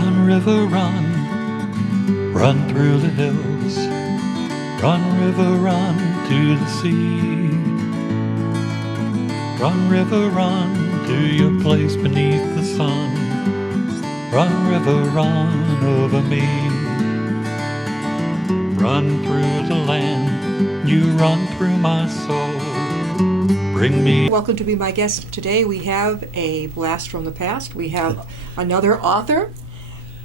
Run, river, run, run through the hills. Run, river, run to the sea. Run, river, run to your place beneath the sun. Run, river, run over me. Run through the land, you run through my soul. Bring me. Welcome to be my guest. Today we have a blast from the past. We have another author,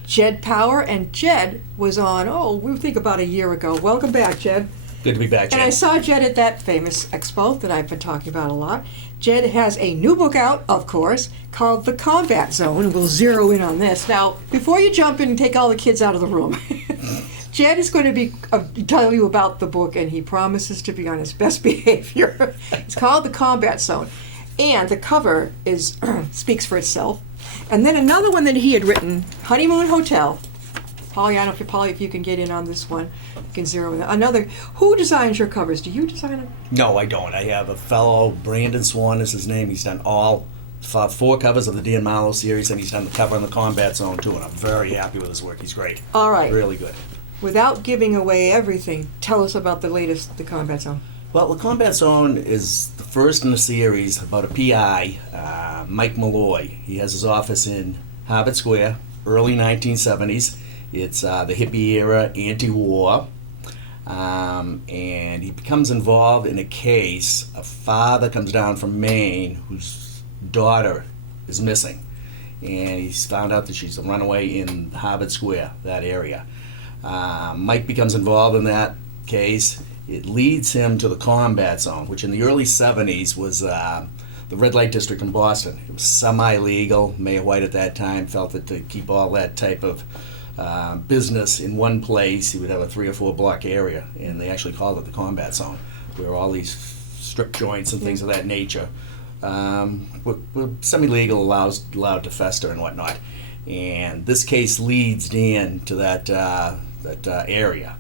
Jed Power, and Jed was on, we think about a year ago. Welcome back, Jed. Good to be back, Jed. And I saw Jed at that famous expo that I've been talking about a lot. Jed has a new book out, of course, called The Combat Zone. We'll zero in on this. Now, before you jump in and take all the kids out of the room, Jed is going to be tell you about the book, and he promises to be on his best behavior. It's called The Combat Zone, and the cover is speaks for itself. And then another one that he had written, Honeymoon Hotel. Polly, I don't know if you can get in on this one. You can zero in. Another. Who designs your covers? Do you design them? No, I don't. I have a fellow, Brandon Swan is his name. He's done all four covers of the Dan Marlowe series, and he's done the cover on The Combat Zone, too, and I'm very happy with his work. He's great. All right. Really good. Without giving away everything, tell us about the latest, The Combat Zone. Well, The Combat Zone is the first in the series about a PI, Mike Malloy. He has his office in Harvard Square, early 1970s. It's the hippie era, anti-war, and he becomes involved in a case. A father comes down from Maine whose daughter is missing, and he's found out that she's a runaway in Harvard Square, that area. Mike becomes involved in that case. It leads him to the Combat Zone, which in the early 70s was the red light district in Boston. It was semi-legal. Mayor White at that time felt that to keep all that type of business in one place, he would have a 3 or 4 block area, and they actually called it the Combat Zone, where all these strip joints and things of that nature were semi-legal, allowed to fester and whatnot. And this case leads Dan to that area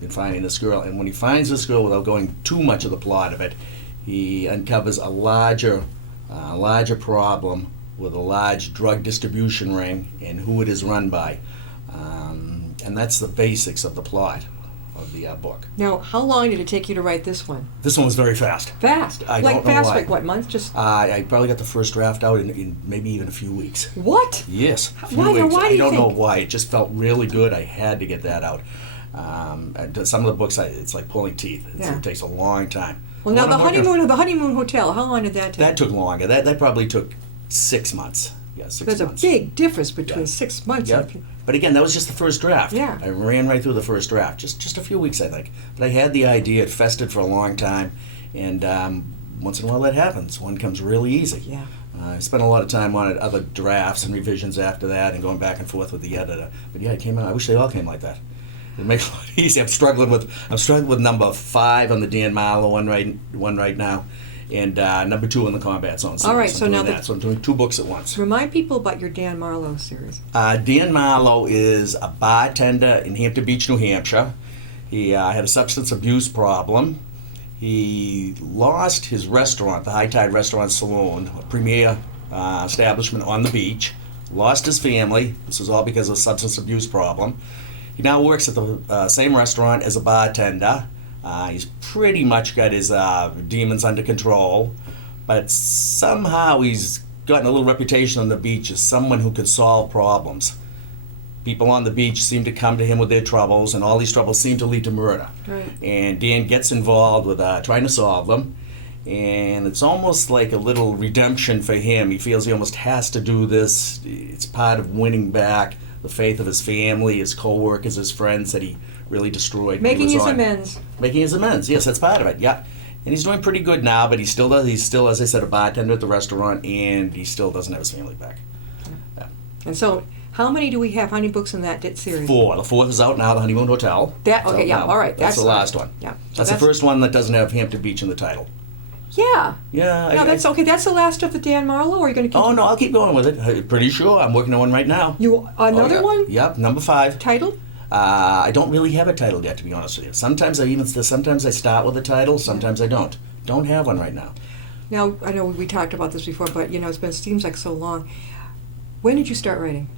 in finding this girl. And when he finds this girl, without going too much of the plot of it, he uncovers a larger problem with a large drug distribution ring and who it is run by. And that's the basics of the plot of the book. Now, how long did it take you to write this one? This one was very fast. Fast? I like don't know fast, why. like what, months? Just I probably got the first draft out in maybe even a few weeks. What? Yes. A few Why? Now, weeks. why do you I don't know think? why. It just felt really good. I had to get that out. And some of the books, it's like pulling teeth. Yeah. It takes a long time. Well, now What I'm working- the honeymoon hotel. How long did that take? That took longer. That probably took 6 months. Yeah, 6 There's months. a big difference between 6 months. Yep. But again, that was just the first draft. Yeah. I ran right through the first draft. Just a few weeks, I think. But I had the idea. It festered for a long time. And once in a while that happens. One comes really easy. Yeah. I spent a lot of time on it, other drafts and revisions after that, and going back and forth with the editor. But yeah, it came out. I wish they all came like that. It makes it a lot easier. I'm struggling with number 5 on the Dan Marlowe one right now, and number 2 on the Combat Zone series. All right, I'm so doing now that. So I'm doing 2 books at once. Remind people about your Dan Marlowe series. Dan Marlowe is a bartender in Hampton Beach, New Hampshire. He had a substance abuse problem. He lost his restaurant, the High Tide Restaurant Saloon, a premier establishment on the beach. Lost his family. This was all because of a substance abuse problem. He now works at the same restaurant as a bartender. He's pretty much got his demons under control, but somehow he's gotten a little reputation on the beach as someone who could solve problems. People on the beach seem to come to him with their troubles, and all these troubles seem to lead to murder. Right. And Dan gets involved with trying to solve them, and it's almost like a little redemption for him. He feels he almost has to do this. It's part of winning back the faith of his family, his co-workers, his friends that he really destroyed. when he Making was his on. amends. Making his amends, yes, that's part of it, yeah. And he's doing pretty good now, but he's still, as I said, a bartender at the restaurant, and he still doesn't have his family back. Yeah. And so, how many do we have? How many books in that series? 4. The 4th is out now, The Honeymoon Hotel. That It's okay? out Yeah. now. All right. That's the last one. Yeah. So That's the first one that doesn't have Hampton Beach in the title. Yeah. Yeah. No, that's okay. That's the last of the Dan Marlowe. Or are you going to keep? Oh, no, I'll keep going with it. I'm pretty sure. I'm working on one right now. You another yeah. one? Yep, number 5. Titled? I don't really have a title yet, to be honest with you. Sometimes I start with a title, sometimes I don't. Don't have one right now. Now, I know we talked about this before, but, it's seems like so long. When did you start writing?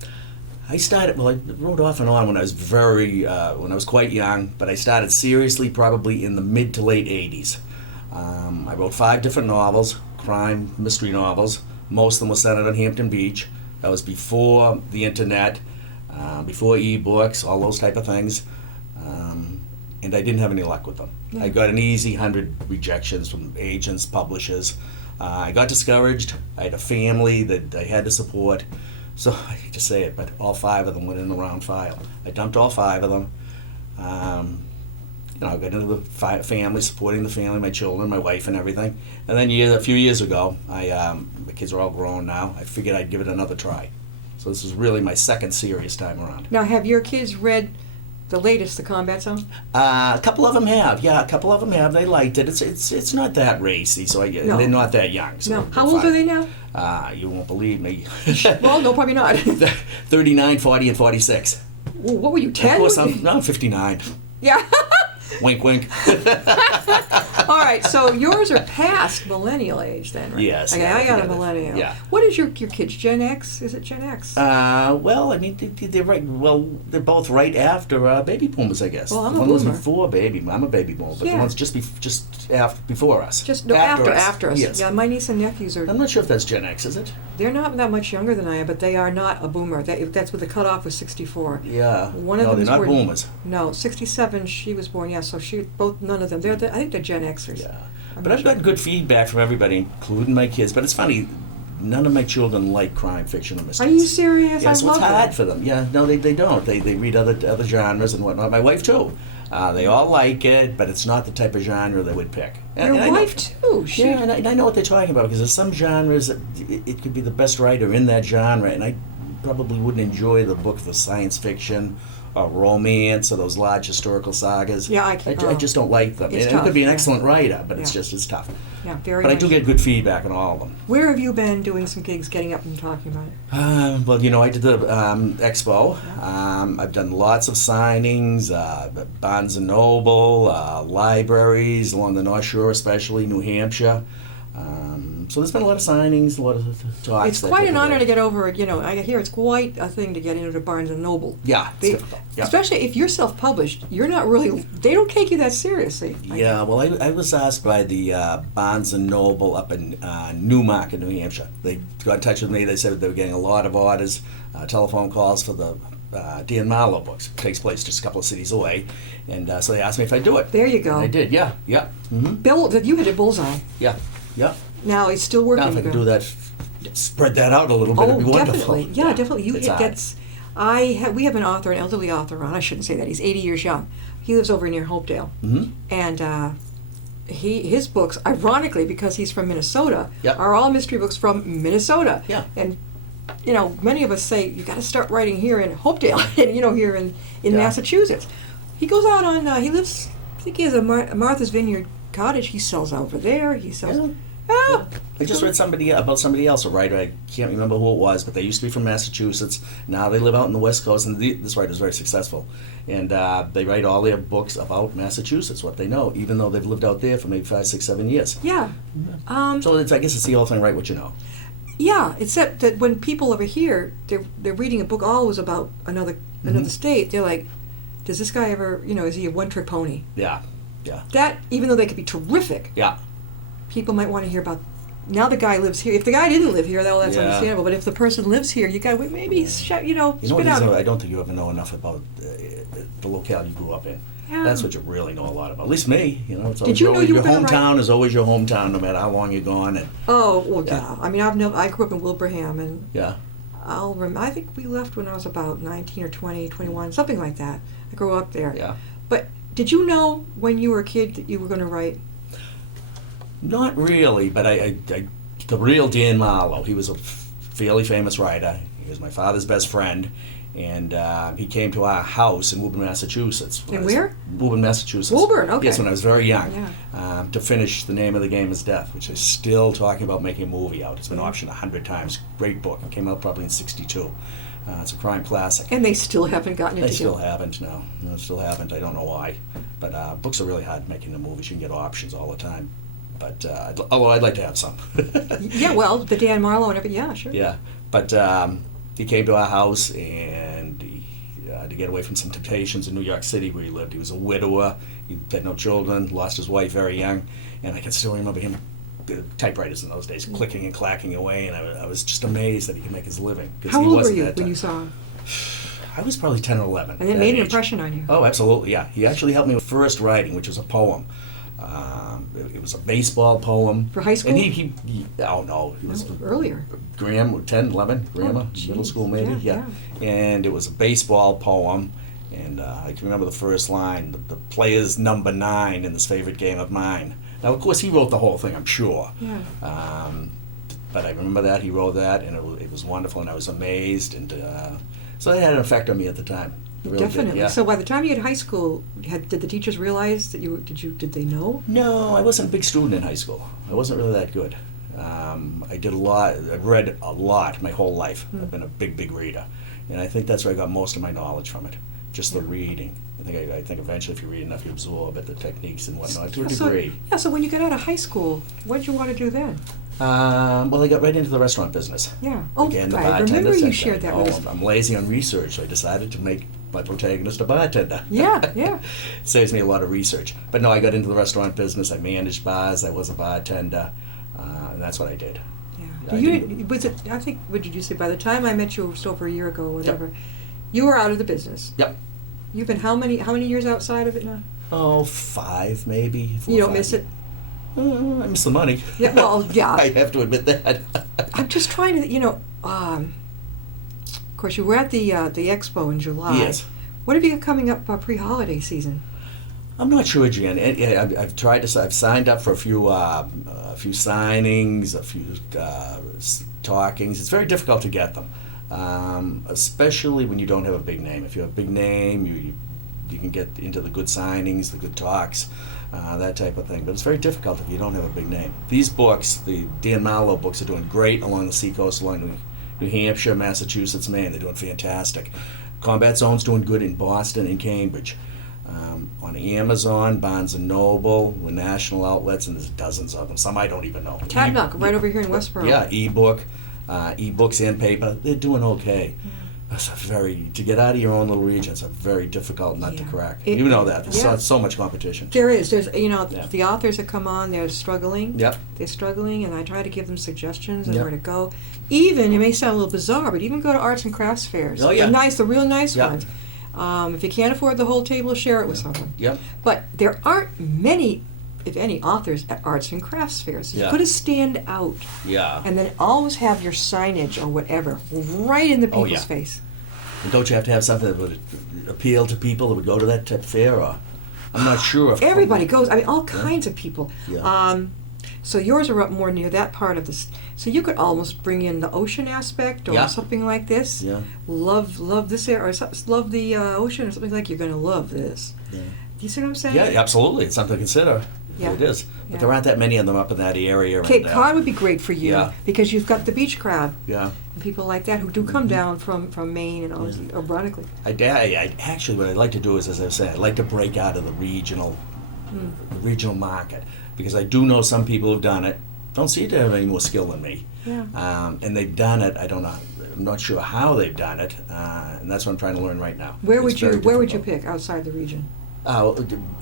I started, well, I wrote off and on when I was when I was quite young, but I started seriously probably in the mid to late 80s. I wrote 5 different novels, crime, mystery novels. Most of them were centered on Hampton Beach. That was before the internet, before e-books, all those type of things. And I didn't have any luck with them. Yeah. I got an easy 100 rejections from agents, publishers. I got discouraged. I had a family that I had to support. So I hate to say it, but all 5 of them went in the round file. I dumped all 5 of them. I got into the family, supporting the family, my children, my wife, and everything. And then a few years ago, the kids are all grown now. I figured I'd give it another try. So this is really my second serious time around. Now, have your kids read the latest, The Combat Zone? A couple of them have. Yeah, a couple of them have. They liked it. It's not that racy, so No. they're not that young. So No. they're How old fine. are they now? You won't believe me. Well, no, probably not. 39, 40, and 46. Well, what were you, 10? Of course, I'm 59. Yeah. Wink, wink. All right, so yours are past millennial age then, right? Yes, Okay, yeah, I got yeah, a millennial. yeah. What is your kids? Gen X? Is it Gen X? Well, I mean, they're right. Well, they're both right after baby boomers, I guess. Well, I'm the a one was boomer. before baby. I'm a baby boomer, but Yeah. the one's just after before us. Just no, after us. Yes. Yeah, my niece and nephews are. I'm not sure if that's Gen X, is it? They're not that much younger than I am, but they are not a boomer. That's what the cutoff was 64. Yeah. One of no, them's they're not born- boomers. No, 67. She was born. Yeah, so none of them. I think they're Gen Xers. Yeah. I'm But not I've sure. gotten good feedback from everybody, including my kids. But it's funny, none of my children like crime fiction or Are mysteries. you serious? Yeah, I so love it's hard that. for them. Yeah, no, they don't. They read other genres and whatnot. My wife too. They all like it, but it's not the type of genre they would pick. Your And I know- wife too. She. Yeah, and I know what they're talking about because there's some genres that it could be the best writer in that genre, and I probably wouldn't enjoy the book for science fiction or romance or those large historical sagas. Yeah, I just don't like them. It's And I tough, could be an yeah. excellent writer, but Yeah. it's tough. Yeah, very. But I much. do get good feedback on all of them. Where have you been doing some gigs, getting up and talking about it? Well, I did the expo. I've done lots of signings, Barnes and Noble, libraries along the North Shore, especially New Hampshire. So there's been a lot of signings, a lot of talks. It's that quite type an of honor thing. to get over. I hear it's quite a thing to get into Barnes and Noble. Yeah, it's They- difficult. Yeah. Especially if you're self-published, you're not really. They don't take you that seriously. Yeah, well, I was asked by the Barnes and Noble up in Newmarket, New Hampshire. They got in touch with me. They said they were getting a lot of orders, telephone calls for the Dan Marlowe books. It takes place just a couple of cities away, and so they asked me if I'd do it. There you go. And I did. Yeah, yeah, Bill, you hit a bullseye. yeah, yeah. Now it's still working. Now if I can Bill. do that, spread that out a little bit, Oh, it'd be wonderful. definitely. Yeah, definitely. It's It hard. gets. We have an author, an elderly author on. I shouldn't say that. He's 80 years young. He lives over near Hopedale, and his books, ironically, because he's from Minnesota, Yep. are all mystery books from Minnesota. Yeah. And many of us say you got to start writing here in Hopedale, and here in Yeah. Massachusetts. He goes out on. He lives. I think he has a Martha's Vineyard cottage. He sells over there. He sells. Yeah. Ah, I just read about somebody else, a writer. I can't remember who it was, but they used to be from Massachusetts. Now they live out in the West Coast, and this writer is very successful. And they write all their books about Massachusetts, what they know, even though they've lived out there for maybe 5, 6, 7 years. yeah. So I guess it's the old thing, write what you know. Yeah, except that when people over here, they're reading a book always about another state, they're like, does this guy ever, is he a one-trick pony? Yeah, yeah, That, even though they could be terrific, yeah. people might want to hear about, now the guy lives here. If the guy didn't live here, that's Yeah. understandable, but if the person lives here, you got to maybe, spit You know what out. I don't think you ever know enough about the locale you grew up in. Yeah. That's what you really know a lot about. At least me, It's Did always you know you your were gonna hometown is always your hometown, no matter how long you're gone. And Oh, well, Yeah. yeah. I mean, I grew up in Wilbraham, and yeah, I think we left when I was about 19 or 20, 21, something like that. I grew up there. yeah. But did you know when you were a kid that you were going to write? Not really, but the real Dan Marlowe, he was a fairly famous writer. He was my father's best friend, and he came to our house in Woburn, Massachusetts. In where? Woburn, Massachusetts. Woburn, okay. Yes, when I was very young. Yeah. To finish The Name of the Game is Death, which is still talking about making a movie out. It's been optioned 100 times. Great book. It came out probably in '62. It's a crime classic. And they still haven't gotten it They together. still haven't, no. No, still haven't. I don't know why. But books are really hard making the movies. You can get options all the time. But although I'd like to have some. Yeah, well, the Dan Marlowe and everything. Yeah, sure. Yeah. But he came to our house and get away from some temptations in New York City where he lived. He was a widower. He had no children, lost his wife very young, and I can still remember him, typewriters in those days, clicking and clacking away, and I was just amazed that he could make his living. 'Cause How he old were wasn't you that when tough. you saw him? I was probably 10 or 11. And it that made an age. impression on you. Oh, absolutely, yeah. He actually helped me with first writing, which was a poem. It was a baseball poem. For high school? And he oh no, he was Earlier. Graham, 10, 11, grammar, geez. middle school maybe, Yeah, And it was a baseball poem, and I can remember the first line, the player's number 9 in this favorite game of mine. Now, of course, he wrote the whole thing, I'm sure. Yeah. But I remember that, he wrote that, and it was wonderful, and I was amazed, and so it had an effect on me at the time. It really did, Definitely. yeah. So by the time you had high school, did the teachers realize that did they know? No, I wasn't a big student in high school. I wasn't really that good. I did a lot. I read a lot my whole life. I've been a big reader, and I think that's where I got most of my knowledge from it. Just the reading. I think eventually, if you read enough, you absorb it, the techniques and whatnot to a degree. So when you got out of high school, what did you want to do then? Well, I got right into the restaurant business. Yeah. Oh, Began the I bartender remember you section. shared that with us. I'm lazy on research, so I decided to make my protagonist a bartender. Yeah, yeah. Saves me a lot of research. But no, I got into the restaurant business. I managed bars. I was a bartender, and that's what I did. Yeah. I think, what did you say? By the time I met you, it was over a year ago or whatever, you were out of the business. Yep. You've been how many years outside of it now? Oh, 5 maybe. 4 You or don't 5. miss it? I miss the money. Yeah, well, yeah. I have to admit that. I'm just trying to, of course, you were at the expo in July. Yes. What have you got coming up pre-holiday season? I'm not sure, Jan. I've tried to. I've signed up for a few signings, a few talkings. It's very difficult to get them, especially when you don't have a big name. If you have a big name, you can get into the good signings, the good talks, that type of thing. But it's very difficult if you don't have a big name. These books, the Dan Marlowe books, are doing great along the seacoast, along New Hampshire, Massachusetts, Maine. They're doing fantastic. Combat Zone's doing good in Boston and Cambridge. On Amazon, Barnes & Noble, the national outlets, and there's dozens of them. Some I don't even know. Tatnock, right over here in Westboro. Yeah, ebook, ebooks and paper. They're doing okay. That's to get out of your own little region, it's a very difficult nut to Yeah. crack. It- You know that. There's yeah. so much competition. There is. There's, Yeah. the authors that come on, they're struggling. Yep. They're struggling, and I try to give them suggestions and Yep. where to go. Even, it may sound a little bizarre, but even go to arts and crafts fairs. Oh, yeah. The real nice Yep. ones. If you can't afford the whole table, share it with someone. Yep. But there aren't many, if any, authors at arts and crafts fairs. You Yeah. got to stand out, Yeah. and then always have your signage or whatever right in the Oh, people's yeah. face. And don't you have to have something that would appeal to people that would go to that type of fair? Or I'm not sure if Everybody goes. I mean, all kinds of people. Yeah. So yours are up more near that part of this. So you could almost bring in the ocean aspect or Yeah. something like this. Yeah. Love this area, or love the ocean, or something like you're going to love this. Yeah. Do you see what I'm saying? Yeah, absolutely. It's something to consider. Yeah. It is. But Yeah. there aren't that many of them up in that area. Cape and, Cod would be great for you yeah. because you've got the beach crab Yeah. and people like that who do come down from Maine and all or Brunswick. I actually, what I'd like to do is, as I said, I'd like to break out of the regional market, because I do know some people who've done it. Don't seem to have any more skill than me. Yeah. And they've done it. I don't know. I'm not sure how they've done it, and that's what I'm trying to learn right now. Where It's would very you difficult. pick outside the region?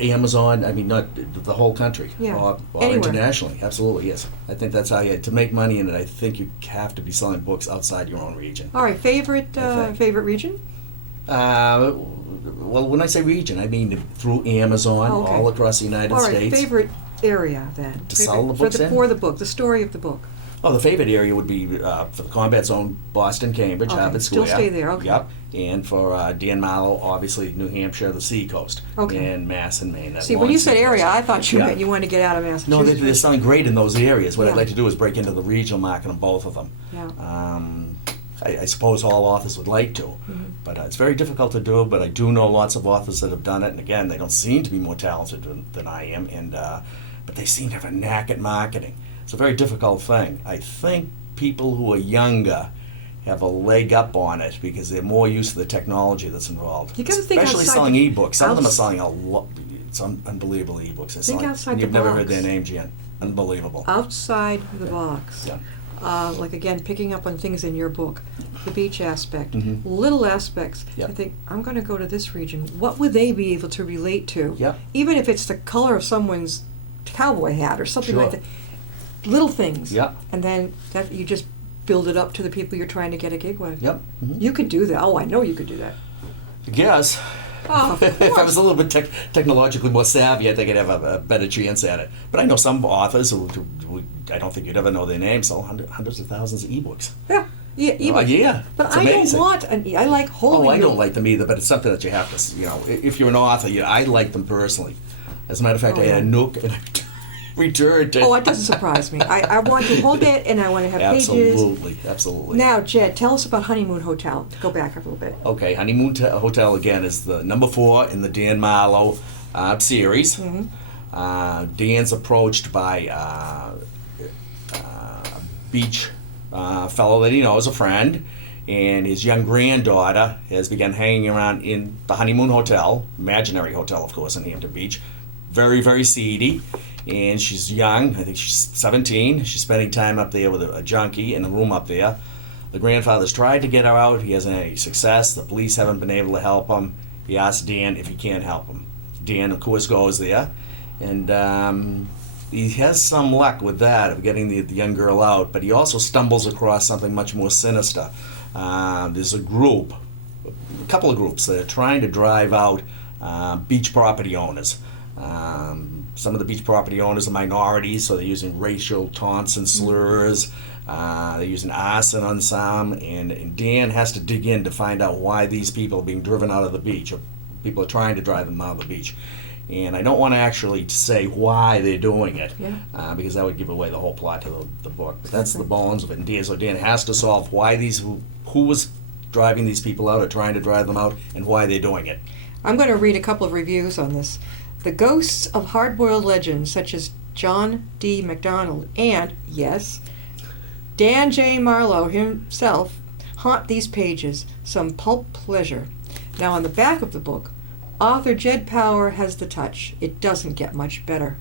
Amazon. I mean, not the whole country, Yeah. or Anywhere. internationally. Absolutely, yes. I think that's how to make money in it. I think you have to be selling books outside your own region. All right, favorite think. region? Well, when I say region, I mean through Amazon, Oh, okay. all across the United All right, States. favorite area then. To sell the for books in? for the book, the story of the book. Oh, the favorite area would be for the Combat Zone, Boston, Cambridge, Okay, Harvard still Square. stay there, okay. Yep. And for Dan Marlowe, obviously New Hampshire, the seacoast, Okay. and Mass and Maine. that See, long when you said seacoast. area, I thought you Yeah. meant you wanted to get out of Massachusetts. No, they're selling great in those areas. What Yeah. I'd like to do is break into the regional market on both of them. Yeah. I suppose all authors would like to, but it's very difficult to do. But I do know lots of authors that have done it, and again, they don't seem to be more talented than I am, and but they seem to have a knack at marketing. It's a very difficult thing. I think people who are younger have a leg up on it because they're more used to the technology that's involved. You gotta think especially outside selling the- ebooks. Some of them are outs- selling a lot. It's unbelievable ebooks. They're Think selling, outside and the you've never heard box. their names yet. Unbelievable. Outside the box. Yeah. like again, picking up on things in your book, the beach aspect, little aspects. Yep. I think, I'm going to go to this region. What would they be able to relate to? Yep. Even if it's the color of someone's cowboy hat or something Sure. like that. Little things. Yep. And then that you just build it up to the people you're trying to get a gig with. Yep. Mhm. You could do that. Oh, I know you could do that. I guess. Oh, of If I course. was a little bit technologically more savvy, I think I'd have a better chance at it. But I know some authors who I don't think you'd ever know their names, sell hundreds of thousands of ebooks. Yeah. Yeah, Oh, yeah. But It's I amazing. don't want an I like holding Oh, I you. don't like them either, but it's something that you have to, if you're an author, I like them personally. As a matter of fact, Oh, I had a yeah. Nook and I returned it. Oh, it doesn't surprise me. I want to hold it and I want to have pages. Absolutely. Now, Jed, tell us about Honeymoon Hotel. Go back a little bit. Okay, Honeymoon Hotel again is the number 4 in the Dan Marlowe series. Dan's approached by a beach fellow that he knows, a friend, and his young granddaughter has begun hanging around in the Honeymoon Hotel, imaginary hotel, of course, in Hampton Beach. Very, very seedy, and she's young. I think she's 17. She's spending time up there with a junkie in a room up there. The grandfather's tried to get her out. He hasn't had any success. The police haven't been able to help him. He asks Dan if he can't help him. Dan, of course, goes there, and he has some luck with that of getting the young girl out, but he also stumbles across something much more sinister. There's a couple of groups that are trying to drive out beach property owners. Some of the beach property owners are minorities, so they're using racial taunts and slurs. They're using arson on some, and Dan has to dig in to find out why these people are being driven out of the beach, or people are trying to drive them out of the beach. And I don't want to actually say why they're doing it, because that would give away the whole plot to the book. But that's the bones of it. And so Dan has to solve why who was driving these people out or trying to drive them out, and why they're doing it. I'm going to read a couple of reviews on this. The ghosts of hard-boiled legends such as John D. MacDonald and, yes, Dan J. Marlowe himself haunt these pages, some pulp pleasure. Now on the back of the book, author Jed Power has the touch. It doesn't get much better.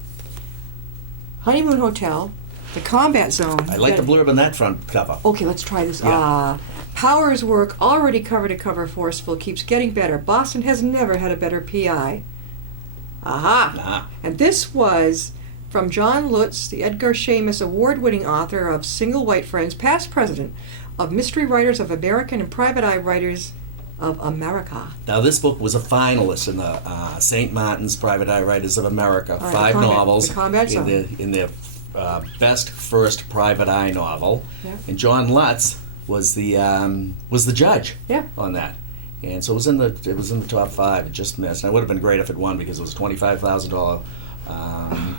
Honeymoon Hotel, The Combat Zone. I like the blurb on that front cover. Okay, let's try this. Yeah. Power's work, already cover to cover forceful, keeps getting better. Boston has never had a better PI. Aha! Ah. And this was from John Lutz, the Edgar Shamus award-winning author of Single White Friends, past president of Mystery Writers of America and Private Eye Writers of America. Now, this book was a finalist in the St. Martin's Private Eye Writers of America. All right, 5 the novels Combat Zone. in their best first private eye novel. Yeah. And John Lutz was the judge Yeah. on that. And so it was in the top 5. It just missed. And it would have been great if it won, because it was a $25,000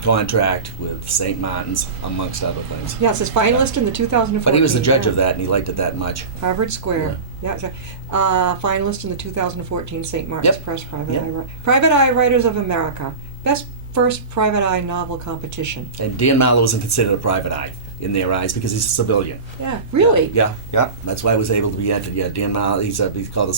contract with St. Martin's, amongst other things. Yes, it's finalist in the 2014. But he was the judge yeah. of that, and he liked it that much. Harvard Square. Yeah, it's finalist in the 2014 St. Martin's Yep. Press Private Yep. Eye Private Eye Writers of America. Best first private eye novel competition. And Dan Marlowe wasn't considered a private eye in their eyes because he's a civilian. Yeah, really? Yeah. That's why I was able to be entered. Yeah, Dan Marlowe, he's called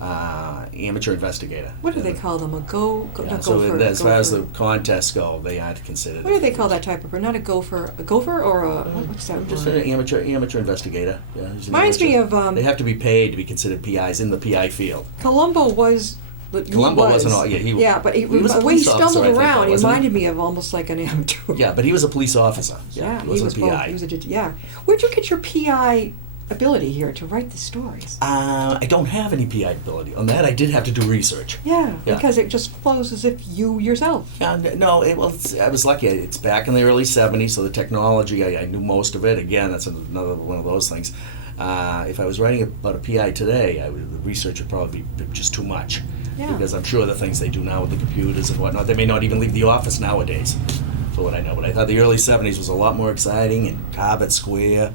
amateur investigator. What do they call them? A Yeah, not so gopher. as far as the gopher. contests go, they aren't considered. What do they call that type of bird? Not a gopher. A gopher or a what's that Just word? an amateur investigator. Yeah, he's an Reminds me amateur. of They have to be paid to be considered PIs in the PI field. Columbo was. Columbo wasn't all. Yeah, but was a the way he police officer, stumbled I think, around, he wasn't he? reminded me of almost like an amateur. Yeah, but he was a police officer. Yeah, he wasn't a both. PI. He was yeah. Where'd you get your PI ability here to write the stories? I don't have any PI ability on that. I did have to do research. Yeah, Yeah. because it just flows as if you yourself. No, I was lucky. It's back in the early 70s, so the technology, I knew most of it. Again, that's another one of those things. If I was writing about a PI today, the research would probably be just too much. Yeah. Because I'm sure the things they do now with the computers and whatnot, they may not even leave the office nowadays, for what I know. But I thought the early 70s was a lot more exciting, and Harvard Square,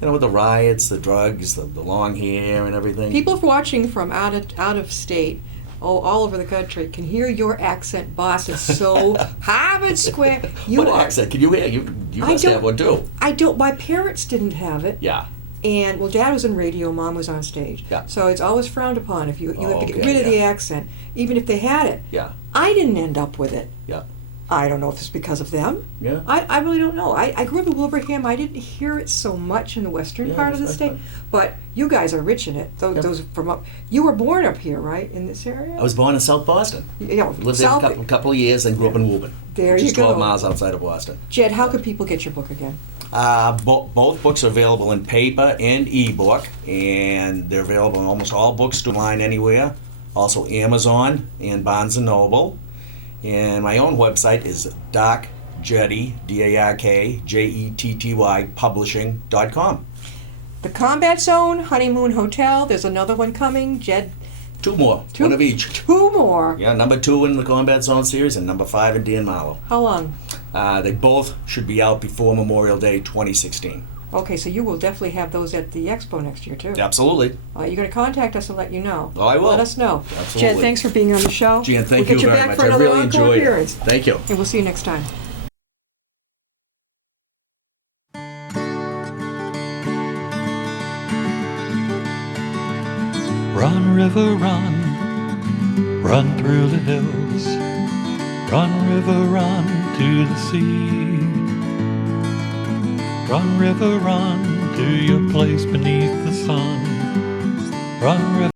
with the riots, the drugs, the long hair and everything. People watching from out of state, all over the country, can hear your accent, boss. It's so Harvard Square. What accent? Can you hear? You I must don't- have one too. I don't. My parents didn't have it. Yeah. And, well, Dad was in radio, Mom was on stage. Yeah. So it's always frowned upon if you have to get Okay, rid of yeah. the accent, even if they had it. Yeah. I didn't end up with it. Yeah. I don't know if it's because of them. Yeah. I really don't know. I grew up in Wilbraham. I didn't hear it so much in the western Yeah, part of the that's state. fine. But you guys are rich in it. Those, Yeah. those are from up. You were born up here, right, in this area? I was born in South Boston. You know, Lived there South- a couple of years and grew up in Woburn. There which you is 12 go. miles outside of Boston. Jed, how can people get your book again? Both books are available in paper and ebook, and they're available in almost all bookstore line anywhere. Also Amazon and Barnes & Noble. And my own website is darkjetty, DARKJETTY, publishing.com. The Combat Zone, Honeymoon Hotel. There's another one coming. Jed, Two more, one of each. 2 more. Yeah, number 2 in the Combat Zone series and number 5 in Dan Marlowe. How long? They both should be out before Memorial Day 2016. Okay, so you will definitely have those at the expo next year, too. Absolutely. You're going to contact us and let you know. Oh, I will. Let us know. Absolutely. Jed, thanks for being on the show. Jan, thank we'll you get you very back much. for I another really encore enjoyed appearance. it. Thank you. And we'll see you next time. Run, river, run, run through the hills. Run, river, run to the sea. Run, river, run to your place beneath the sun. Run, river.